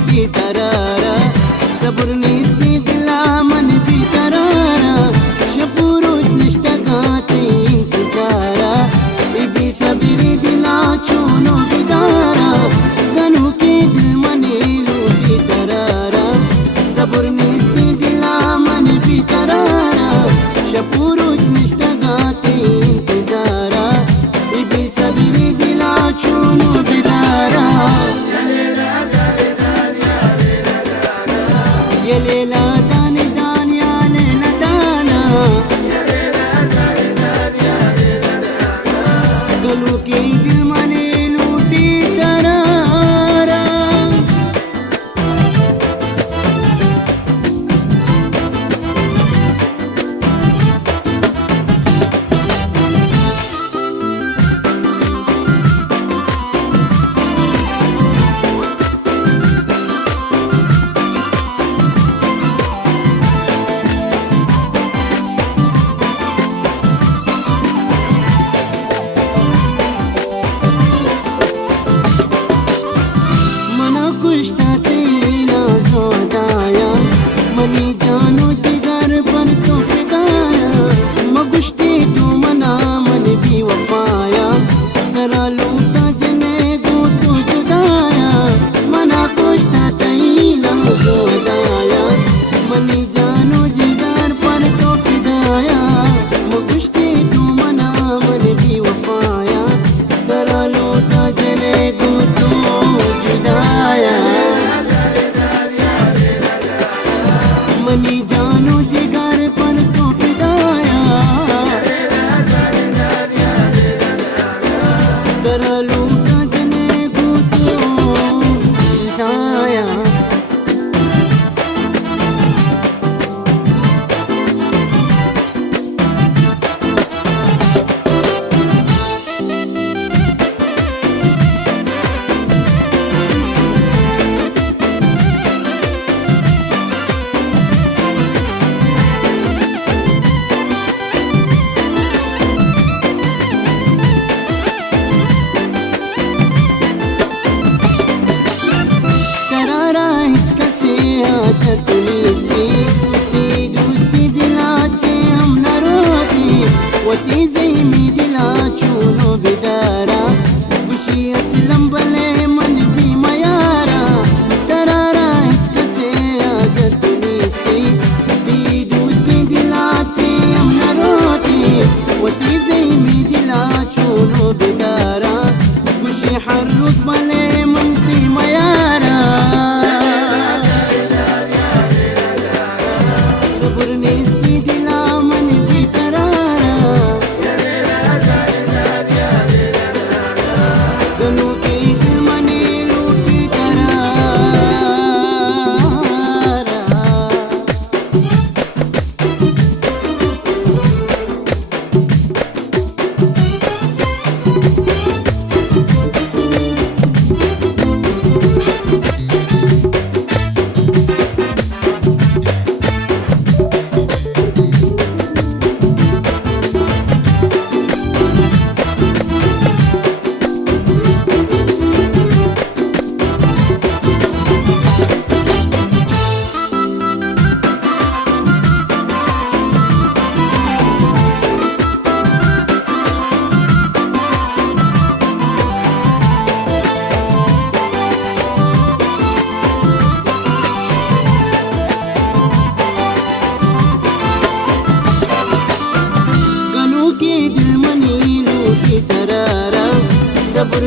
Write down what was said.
लूटी तरारा सब्र निस्ती दिला मन बिकरारा शपुरुज निष्ठगाते इंतजारा इबी सबरी दिला चोनो बिदारा गनु के दिल मने लूटी तरारा सब्र निस्ती दिला मन बिकरारा शपुरुज निष्ठगाते इंतजारा इबी सबरी दिला चोनो बिदारा ये लेला दाने दान या लेला दाना गलू के दिल मने लूटी तरारा कुश्ता तेरा जोदाया मनी जानो जिगर पर तो फिदाया मगुश्ते तो मना मन भी वफाया करा लूटा जने गो तो जुदाया मना कुश्ता तेरा जोदाया मनी जानो जिगर पर तो फिदाया मगुश्ते तो मना मन भी वफाया करा लूटा जने गो तो जुदाया मनी जानो जिगर पर तो फिदाया करा लूटा जने को तो फिदाया ती दोस्ती दिलाचे हम न रोती वती ज़ैमी दिला चूनो बिदारा खुशी असलम भले मन भी मयारा तरारा हिचकसे आदत निस्ती ती दोस्ती दिलाचे हम न रोती वती ज़ैमी दिला चूनो बिदारा खुशी हर रोज़ भले मन भी मयारा सब्र